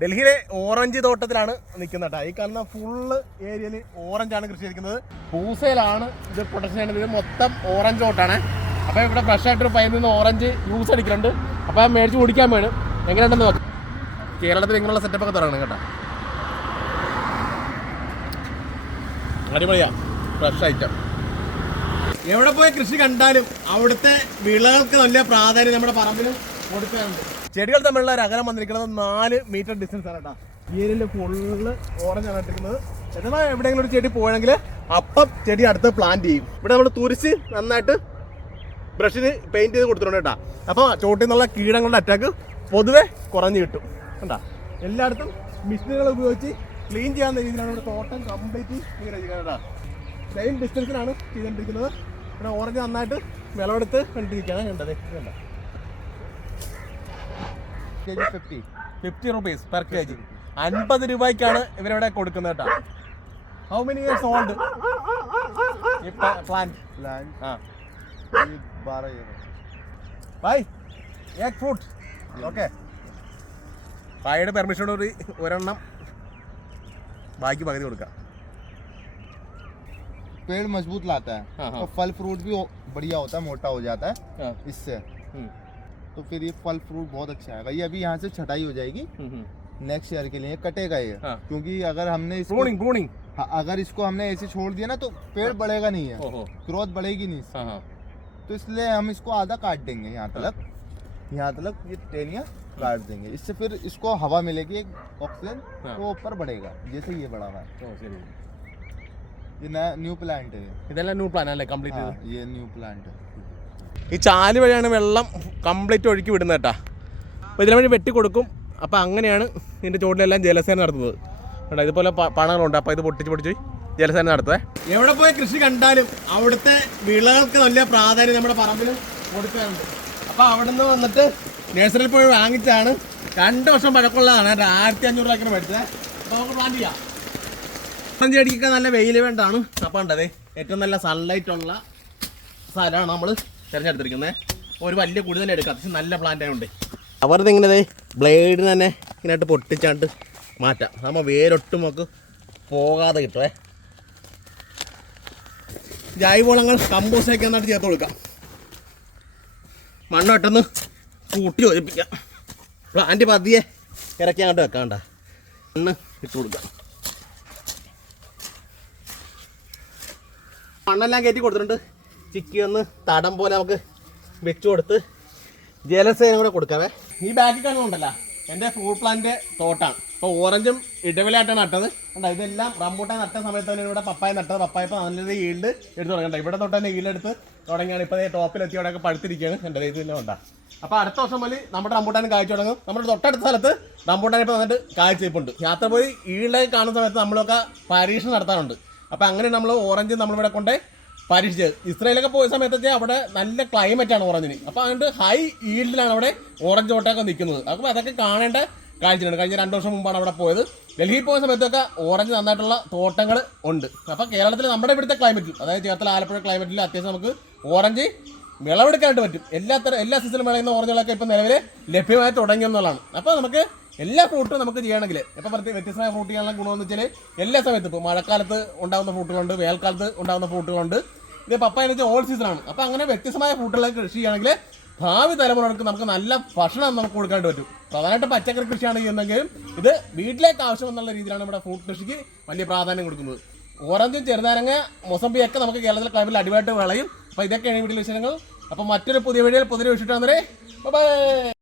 ഡൽഹിയിലെ ഓറഞ്ച് തോട്ടത്തിലാണ് നിൽക്കുന്നത് കേട്ടോ. ഈ കാണുന്ന ഫുള്ള് ഏരിയയിൽ ആണ് കൃഷി ചെയ്തിരിക്കുന്നത്. പൂസയിലാണ് ഇത് പ്രൊഡക്ഷൻ ചെയ്യുന്നത്. ഇത് മൊത്തം ഓറഞ്ച് തോട്ടാണ്. അപ്പോൾ ഇവിടെ ഫ്രഷ് ആയിട്ടൊരു പയ്യൻ നിന്ന് ഓറഞ്ച് ജ്യൂസ് അടിക്കുന്നുണ്ട്. അപ്പോൾ മേടിച്ച് കുടിക്കാൻ വേണം. എങ്ങനെയുണ്ടെന്ന് നോക്കാം. കേരളത്തിൽ ഇങ്ങനെയുള്ള സെറ്റപ്പൊക്കെ തുടങ്ങണം കേട്ടോ. അടിപൊളിയാ. ഫ്രഷ് ഐറ്റം എവിടെ പോയി കൃഷി കണ്ടാലും അവിടുത്തെ വിളകൾക്ക് നല്ല പ്രാധാന്യം നമ്മുടെ പറമ്പിലും കൊടുക്കാറുണ്ട് ചെടികൾ തമ്മിലുള്ള ഒരു അകലം വന്നിരിക്കുന്നത് നാല് മീറ്റർ ഡിസ്റ്റൻസ് ആണ് കേട്ടോ. ഏരിയയിൽ ഫുള്ള് ഓറഞ്ച് ആണ് ഇട്ടിരിക്കുന്നത്. എന്നാൽ എവിടെയെങ്കിലും ഒരു ചെടി പോയെങ്കിൽ അപ്പം ചെടി അടുത്ത് പ്ലാന്റ് ചെയ്യും. ഇവിടെ നമ്മൾ തുരിച്ച് നന്നായിട്ട് ബ്രഷിന് പെയിന്റ് ചെയ്ത് കൊടുത്തിട്ടുണ്ട് കേട്ടോ. അപ്പോൾ ചോട്ടിൽ നിന്നുള്ള കീടങ്ങളുടെ അറ്റാക്ക് പൊതുവെ കുറഞ്ഞു കിട്ടും. കണ്ടാ? എല്ലായിടത്തും മെഷീനുകൾ ഉപയോഗിച്ച് ക്ലീൻ ചെയ്യാവുന്ന രീതിയിലാണ് ഇവിടെ തോട്ടം കംപ്ലീറ്റ് ക്ലീൻ ചെയ്തിരിക്കുന്നത് കേട്ടോ. സെയിം ഡിസ്റ്റൻസിലാണ് ചെയ്തുകൊണ്ടിരിക്കുന്നത്. ഇവിടെ ഓറഞ്ച് നന്നായിട്ട് വിളവെടുത്ത് കണ്ടിരിക്കുകയാണ് കണ്ടത്. കണ്ട? K G fifty fifty rupees per K G അൻപത് രൂപയ്ക്കാണ് ഇവരിവിടെ കൊടുക്കുന്നത് കേട്ടോ ഹൗ മെനി ഇയേഴ്സ് ഓൾഡ് ഈ പ്ലാന്റ് प्लान ആ बारह euro by Ek fruit okay ബായുടെ പെർമിഷനോട് ഒരെണ്ണം ബാക്കി പകുതി കൊടുക്കാം पेड़ मजबूत लाता है हाँ, हाँ। और फल फ्रूट भी हो- बढ़िया होता है मोटा हो जाता है ആ. इससे ഉം. तो फिर ये फल फ्रूट बहुत अच्छा आएगा। ये अभी यहाँ से छटाई हो जाएगी। नेक्स्ट ईयर के लिए कटेगा ये। क्योंकि अगर हमने हाँ, अगर इसको हमने ऐसे छोड़ दिया ना तो पेड़ बढ़ेगा नहीं है ग्रोथ बढ़ेगी नहीं तो इसलिए हम इसको आधा काट देंगे यहाँ तक यहाँ तक ये टेनिया काट देंगे। इससे फिर इसको हवा मिलेगी एक ऑक्सीजन तो ऊपर बढ़ेगा जैसे ये बढ़ा हुआ है। ये नया न्यू प्लांट है इधर न्यू प्लांट है कंप्लीट हाँ, ये न्यू प्लांट है। ഈ ചാൽ വഴിയാണ് വെള്ളം കംപ്ലീറ്റ് ഒഴുക്കി വിടുന്നത് കേട്ടാ. അപ്പോൾ ഇതിനു വേണ്ടി വെട്ടി കൊടുക്കും. അപ്പോൾ അങ്ങനെയാണ് ഇതിന്റെ ചുവട്ടിലെല്ലാം ജലസേന നടത്തുന്നത്. കേട്ടോ ഇതുപോലെ പണങ്ങളുണ്ട്. അപ്പോൾ ഇത് പൊട്ടിച്ച് പൊട്ടിച്ച് ജലസേന നടത്തുവേ. എവിടെ പോയി കൃഷി കണ്ടാലും അവിടുത്തെ വിളകൾക്ക് നല്ല പ്രാധാന്യം നമ്മുടെ പറമ്പിലും കൊടുക്കാറുണ്ട്. അപ്പോൾ അവിടെ നിന്ന് വന്നിട്ട് നഴ്സറിയിൽ പോയി വാങ്ങിച്ചാണ് രണ്ട് വർഷം പഴക്കമുള്ളതാണ്. ആയിരത്തി അഞ്ഞൂറ് രൂപയ്ക്കാണ് മേടിച്ചത്. അപ്പോൾ നമുക്ക് പ്ലാൻ ചെയ്യാം. ഓറഞ്ച് ചെടിക്കൊക്കെ നല്ല വെയിൽ വേണ്ടാണ്. അപ്പം ഉണ്ടതേ ഏറ്റവും നല്ല സൺലൈറ്റ് ഉള്ള സ്ഥലമാണ് നമ്മൾ തിരഞ്ഞെടുത്തിരിക്കുന്നത് ഒരു വലിയ കുടി തന്നെ എടുക്കാം. അത്യാവശ്യം നല്ല പ്ലാന്റ് ആയതുകൊണ്ട് അവർ ഇങ്ങനെ ബ്ലേഡ് തന്നെ ഇങ്ങനെയായിട്ട് പൊട്ടിച്ചാണ്ട് മാറ്റാം. നമ്മൾ വേരൊട്ടും നമുക്ക് പോകാതെ കിട്ടുമേ ജൈവവളങ്ങൾ കമ്പോസ്റ്റൊക്കെ എന്നിട്ട് ചേർത്ത് കൊടുക്കാം. മണ്ണ് പെട്ടെന്ന് കൂട്ടി ഒഴിപ്പിക്കാം പ്ലാന്റ് പതിയെ ഇറക്കി അങ്ങോട്ട് വെക്കാണ്ട മണ്ണ് ഇട്ട് കൊടുക്കാം. മണ്ണെല്ലാം കയറ്റി കൊടുത്തിട്ടുണ്ട്. ചിക്കി ഒന്ന് തടം പോലെ നമുക്ക് വെച്ചു കൊടുത്ത് ജലസേന കൂടെ കൊടുക്കാവേ. ഈ ബാക്കിൽ കാണുന്നുണ്ടല്ലോ എന്റെ ഫ്രൂട്ട് പ്ലാന്റ് തോട്ടാണ്. ഇപ്പോൾ ഓറഞ്ചും ഇടവിലായിട്ടാണ് നട്ടത്. കണ്ടോ ഇതെല്ലാം റംബൂട്ടാൻ നട്ട സമയത്ത് തന്നെ ഇവിടെ പപ്പായ നട്ടത്. പപ്പായ ഇപ്പോൾ നല്ലൊരു ഈൽഡ് എടുത്ത് തുടങ്ങണ്ട ഇവിടെ തൊട്ട് തന്നെ ഈൽഡ് എടുത്ത് തുടങ്ങിയാണ്. ഇപ്പോൾ ടോപ്പിലെത്തി അവിടെയൊക്കെ പഴുത്തിരിക്കുകയാണ്. എന്റെ ഇത് തന്നെ ഉണ്ടാ അപ്പോൾ അടുത്ത വർഷം മുതൽ നമ്മുടെ റംബൂട്ടാൻ കാഴ്ച തുടങ്ങും. നമ്മുടെ തൊട്ടടുത്ത സ്ഥലത്ത് റംബൂട്ടാൻ ഇപ്പോൾ നന്നിട്ട് കാഴ്ച ഇപ്പുണ്ട് യാത്ര പോയി ഈൽഡൊക്കെ കാണുന്ന സമയത്ത് നമ്മളൊക്കെ പരീക്ഷണം നടത്താറുണ്ട്. അപ്പോൾ അങ്ങനെ നമ്മൾ ഓറഞ്ച് നമ്മളിവിടെ കൊണ്ടേ പരീക്ഷിച്ചത് ഇസ്രായേലൊക്കെ പോയ സമയത്തൊക്കെ അവിടെ നല്ല ക്ലൈമറ്റ് ആണ് ഓറഞ്ചിന് അപ്പോൾ അതുകൊണ്ട് ഹൈ ഈൽഡിലാണ് അവിടെ ഓറഞ്ച് ഓട്ടൊക്കെ നിൽക്കുന്നത്. അപ്പോൾ അതൊക്കെ കാണേണ്ട കാഴ്ചയാണ് കഴിഞ്ഞ രണ്ട് വർഷം മുമ്പാണ് അവിടെ പോയത്. ഡൽഹിയിൽ പോയ സമയത്തൊക്കെ ഓറഞ്ച് നന്നായിട്ടുള്ള തോട്ടങ്ങൾ ഉണ്ട്. അപ്പോൾ കേരളത്തിൽ നമ്മുടെ ഇവിടുത്തെ ക്ലൈമറ്റിൽ അതായത് ചേർത്തല ആലപ്പുഴ ക്ലൈമറ്റിൽ അത്യാവശ്യം നമുക്ക് ഓറഞ്ച് വിളവെടുക്കാനായിട്ട് പറ്റും. എല്ലാ തരം എല്ലാ സീസണിലും വിളയുന്ന ഓറഞ്ചുകളൊക്കെ ഇപ്പോൾ നിലവിൽ ലഭ്യമായി തുടങ്ങിയെന്നുള്ളതാണ് അപ്പോൾ നമുക്ക് എല്ലാ ഫ്രൂട്ടും നമുക്ക് ചെയ്യണമെങ്കിൽ ഇപ്പോൾ പ്രത്യേക വ്യത്യസ്തമായ ഫ്രൂട്ട് ചെയ്യാനുള്ള ഗുണമെന്ന് വെച്ചാൽ എല്ലാ സമയത്തും ഇപ്പോൾ മഴക്കാലത്ത് ഉണ്ടാകുന്ന ഫ്രൂട്ടുകളുണ്ട് വേൽക്കാലത്ത് ഉണ്ടാകുന്ന ഫ്രൂട്ടുകളുണ്ട് ഇത് പപ്പായ എന്ന് വെച്ചാൽ ഓൾ സീസണാണ് അപ്പോൾ അങ്ങനെ വ്യത്യസ്തമായ ഫ്രൂട്ടുകളൊക്കെ കൃഷി ചെയ്യുകയാണെങ്കിൽ ഭാവി തലമുറകൾക്ക് നമുക്ക് നല്ല ഭക്ഷണം നമുക്ക് കൊടുക്കാനായിട്ട് പറ്റും. പ്രധാനമായിട്ട് പച്ചക്കറി കൃഷിയാണ് ചെയ്യുന്നതെങ്കിൽ ഇത് വീട്ടിലേക്ക് ആവശ്യം എന്നുള്ള രീതിയിലാണ് നമ്മുടെ ഫ്രൂട്ട് കൃഷിക്ക് വലിയ പ്രാധാന്യം കൊടുക്കുന്നത്. ഓറഞ്ചും ചെറുനാരങ്ങ മൊസമ്പിയൊക്കെ നമുക്ക് കേരളത്തിലെ ക്ലൈമറ്റിൽ അടിപൊളിയായിട്ട് വിളയും. അപ്പോൾ ഇതൊക്കെയാണ് വീട്ടിലെ വിശേഷങ്ങൾ. അപ്പോൾ മറ്റൊരു പുതിയ വീഡിയോയിൽ പുതിയ വിഷിട്ടാന്നേ ബൈ